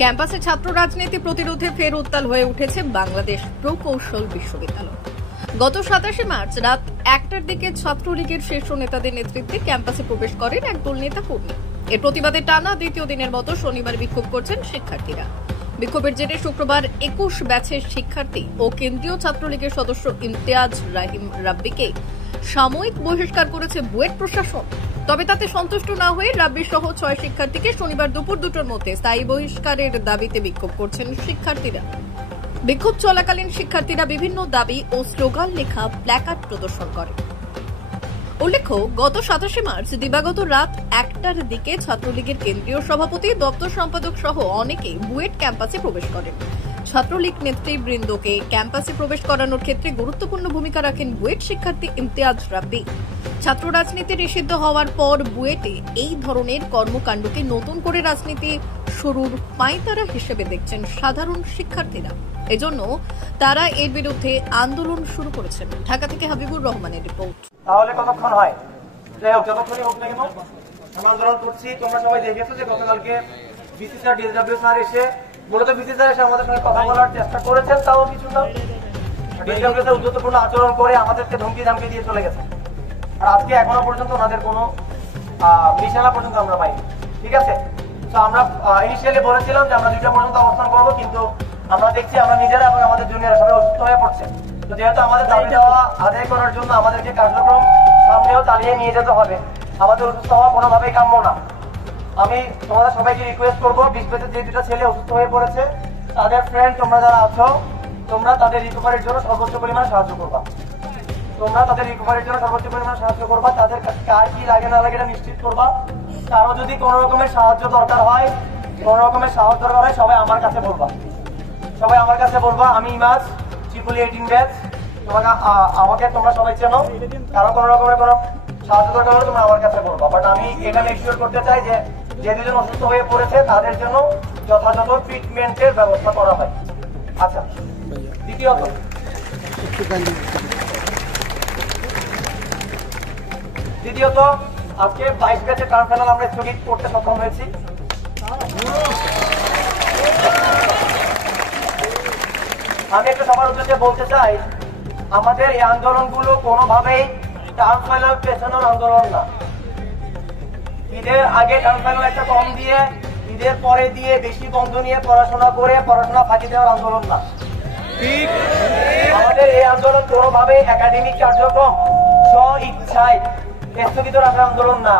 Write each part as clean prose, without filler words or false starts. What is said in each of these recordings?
ক্যাম্পাসে ছাত্র রাজনীতি প্রতিরোধে ফের উত্তাল হয়ে উঠেছে বাংলাদেশ প্রকৌশল বিশ্ববিদ্যালয়। গত 27 মার্চ রাত 1টার দিকে ছাত্রলীগের শীর্ষ নেতাদের নেতৃত্বে ক্যাম্পাসে প্রবেশ করেন একদল নেতা কর্মী। এর প্রতিবাদে টানা দ্বিতীয় দিনের মতো শনিবার বিক্ষোভ করছেন শিক্ষার্থীরা। বিক্ষোভের জেরে শুক্রবার 21 ব্যাচের শিক্ষার্থী ও কেন্দ্রীয় ছাত্রলীগের সদস্য ইমতিয়াজ রাহিম রাব্বিকে সাময়িক বহিষ্কার করেছে বুয়েট প্রশাসন। তবে তাতে সন্তুষ্ট না হয়ে রাব্বি সহ 6 শিক্ষার্থীকে শনিবার দুপুর 2টার মধ্যে স্থায়ী বহিষ্কারের দাবিতে বিক্ষোভ করছেন শিক্ষার্থীরা। বিক্ষোভ চলাকালীন শিক্ষার্থীরা বিভিন্ন দাবি ও স্লোগান লেখা প্ল্যাকার্ড প্রদর্শন করে। উল্লেখ্য, গত 27 মার্চ দিবাগত রাত 1টার দিকে ছাত্রলীগের কেন্দ্রীয় সভাপতি, দপ্তর সম্পাদক সহ অনেকেই বুয়েট ক্যাম্পাসে প্রবেশ করেন। ছাত্রলীগ নেতৃবৃন্দকে ক্যাম্পাসে প্রবেশ করানোর ক্ষেত্রে গুরুত্বপূর্ণ ভূমিকা রাখেন বুয়েট শিক্ষার্থী ইমতিয়াজ রাব্বি। ছাত্র রাজনীতি নিষিদ্ধ হওয়ার পর বুয়েটে এই ধরনের কর্মকাণ্ডকে নতুন করে রাজনীতি শুরুর পাঁয়তারা হিসেবে দেখছেন সাধারণ শিক্ষার্থীরা। এজন্য তারা এর বিরুদ্ধে আন্দোলন শুরু করেছেন। ঢাকা থেকে হাবিবুর রহমানের রিপোর্ট। তাহলে কতক্ষণ হয়? যাই হোক, যতক্ষণই হোক না কেন আমরা আন্দোলন করছি। তোমরা সবাই দেখেছো যে গতকালকে ভিসি স্যার, ডিএসডব্লিউ স্যার এসে মূলত ভিসি স্যার এসে আমাদের সঙ্গে কথা বলার চেষ্টা করেছেন, তাও কিছুটা ডিএসডব্লিউ স্যার উদ্ধতপূর্ণ আচরণ করে আমাদেরকে ধমকি ধামকি দিয়ে চলে গেছে। আর আজকে এখনো পর্যন্ত ওনাদের কোনো নিশানা পর্যন্ত আমরা পাইনি। ঠিক আছে, তো আমরা ইনিশিয়ালি বলেছিলাম যে আমরা 2টা পর্যন্ত অবস্থান করবো, কিন্তু আমরা দেখছি আমরা নিজেরা এবং আমাদের জুনিয়ররা সবাই অসুস্থ হয়ে পড়ছে। তো যেহেতু আমাদের দাবি দেওয়া আদায় করার জন্য আমাদেরকে কার্যক্রম সামনেও চালিয়ে নিয়ে যেতে হবে, আমাদের অসুস্থ হওয়া কোনোভাবেই কাম্য না। আমি তোমাদের সবাইকে রিকোয়েস্ট করবো, 20 ব্যাচের যে 2টা ছেলে অসুস্থ হয়ে পড়েছে তাদের ফ্রেন্ড তোমরা যারা আছো, তোমরা তাদের রিকভারির জন্য সর্বোচ্চ পরিমাণে সাহায্য করবা। তাদের কার কি লাগে না লাগে এটা নিশ্চিত করবা। কারো যদি কোনো রকমের সাহায্য দরকার হয়, সবাই আমার কাছে বলবা। আমি ইমাজ 18 ব্যাচ, আমাকে তোমরা সবাই চেনো। কারো কোনো রকমের কোনো সাহায্য দরকার হলে তোমরা আমার কাছে বলবা। বাট আমি এটা নিশ্চিত করতে চাই যে 2জন অসুস্থ হয়ে পড়েছে তাদের জন্য যথাযথ ট্রিটমেন্টের ব্যবস্থা করা হয়। আচ্ছা, দ্বিতীয়ত আজকে 22 ব্যাচের টার্ম ফাইনাল আমরা স্থগিত করতে সক্ষম হয়েছি। আমি একটা সবার উদ্দেশ্যে বলতে চাই, আমাদের এই আন্দোলনগুলো কোনোভাবেই টার্ম ফাইনাল পেছানোর আন্দোলন না। ঈদের আগে টার্ম ফাইনাল একটা কম দিয়ে, ঈদের পরে দিয়ে বেশি বন্ধ নিয়ে পড়াশোনা ফাঁকি দেওয়ার আন্দোলন না। আমাদের এই আন্দোলন কোনোভাবেই একাডেমিক কার্যক্রম স্ব ইচ্ছায় স্থগিত রাখার আন্দোলন না।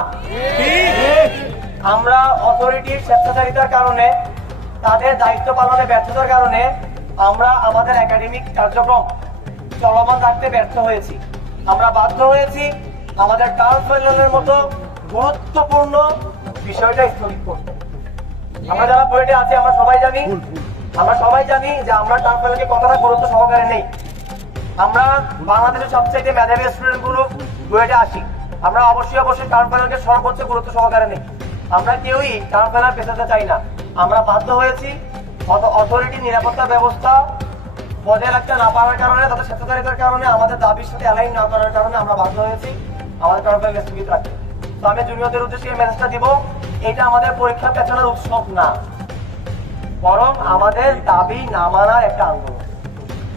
আমরা অথরিটির স্বেচ্ছাচারিতার কারণে, তাদের দায়িত্ব পালনে ব্যর্থতার কারণে আমরা আমাদের একাডেমিক কার্যক্রম চলমান রাখতে ব্যর্থ হয়েছি। আমরা বাধ্য হয়েছি আমাদের টার্ম ফাইনালের মতো গুরুত্বপূর্ণ বিষয়টা স্থগিত করতে। আমরা যারা বুয়েটে আছি আমরা সবাই জানি যে আমরা টার্ম ফাইনালকে কতটা গুরুত্ব সহকারে নেই। আমরা বাংলাদেশের সবচেয়ে মেধাবী স্টুডেন্ট গুলো বুয়েটে আসি, আমরা অবশ্যই টার্ম ফাইনালকে সর্বোচ্চ গুরুত্ব সহকারে নেই। আমরা কেউই টার্ম ফাইনাল পেছাতে চাই না। আমরা বাধ্য হয়েছি অথরিটি নিরাপত্তা ব্যবস্থা বজায় রাখতে না পারার কারণে, তাদের স্বেচ্ছাচারিতার কারণে, আমাদের দাবির সাথে অ্যালাইন না করার কারণে আমরা বাধ্য হয়েছি আমাদের টার্ম ফাইনাল স্থগিত রাখতে। তো আমি জুনিয়রদের উদ্দেশ্যে এই মেসেজটা দিব, এটা আমাদের পরীক্ষা পেছানোর উৎসব না, বরং আমাদের দাবি না মানার একটা আন্দোলন।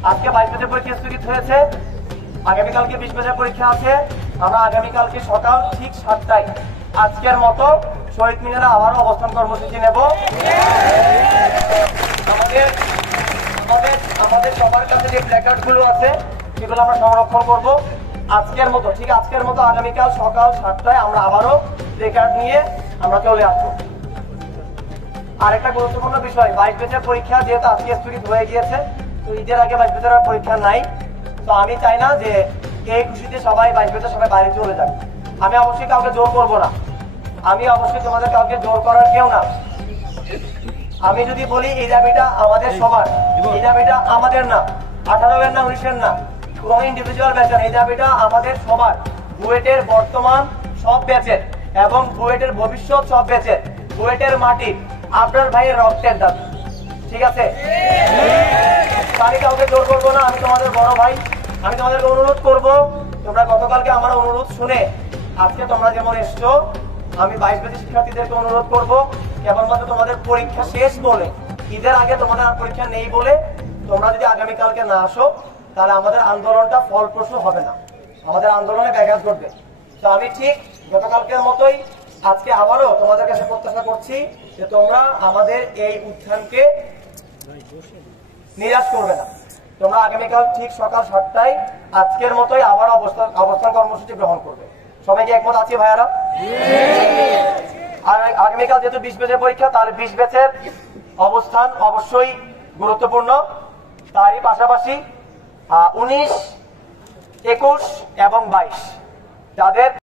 আজকে 22 ব্যাচের পরীক্ষা স্থগিত হয়েছে, আগামীকালকে 20 ব্যাচের পরীক্ষা আছে। আমরা আগামীকালকে সকাল ঠিক 7টায় আজকের মতো শহীদ মিনারে আবারও অবস্থান কর্মসূচি নেব। আমাদের সবার কাছে যে প্ল্যাকার্ড গুলো আছে সেগুলো আমরা সংরক্ষণ করব। আজকের মতো আগামীকাল সকাল 7টায় আমরা আবারও প্ল্যাকার্ড নিয়ে আমরা চলে আসবো। আরেকটা গুরুত্বপূর্ণ বিষয়, 22 ব্যাচের পরীক্ষা যেহেতু আজকে স্থগিত হয়ে গিয়েছে, তো ঈদের আগে 22 ব্যাচের পরীক্ষা নাই। তো আমি চাই না যে এই খুশিতে 22 ব্যাচের সবাই বাইরে চলে যাক। আমি অবশ্যই কাউকে জোর করবো না, তোমাদের কাউকে জোর করার কেউ না। আমি যদি বলি এই দাবিটা আমাদের সবার, এই দাবিটা আমাদের না, 18-এর না, 19-এর না, কোন ইন্ডিভিজুয়াল ব্যাচের, এই দাবিটা আমাদের সবার, বুয়েটের বর্তমান সব ব্যাচের এবং বুয়েটের ভবিষ্যৎ সব ব্যাচের, বুয়েটের মাটির আপনার ভাইয়ের রক্তের দাবি। ঠিক আছে, আমি কাউকে জোর করবো না। আমি তোমাদের বড় ভাই, আমি তোমাদেরকে অনুরোধ করবো, তোমরা গতকালকে আমার অনুরোধ শুনে আজকে তোমরা যেমন এসছো, আমি 22 ব্যাচের শিক্ষার্থীদেরকে অনুরোধ করবো কেবলমাত্র তোমাদের পরীক্ষা শেষ বলে ঈদের আগে তোমাদের আর পরীক্ষা নেই বলে তোমরা যদি আগামীকালকে না আসো তাহলে আমাদের আন্দোলনটা ফলপ্রসূ হবে না, আমাদের আন্দোলনে ব্যাঘাত ঘটবে। তো আমি ঠিক গতকালকের মতোই আজকে আবারও তোমাদের কাছে প্রত্যাশা করছি যে তোমরা আমাদের এই উত্থানকে নিরাশ করবে না। তোমরা আগামীকাল ঠিক সকাল 7টায় আজকের মতোই আবার অবস্থান কর্মসূচি গ্রহণ করবে। সবাই কি একমত আছি ভাইয়ারা? আর আগামীকাল যেহেতু 20 ব্যাচের পরীক্ষা, তাহলে 20 ব্যাচের অবস্থান অবশ্যই গুরুত্বপূর্ণ। তারই পাশাপাশি 19, 21 এবং 22 যাদের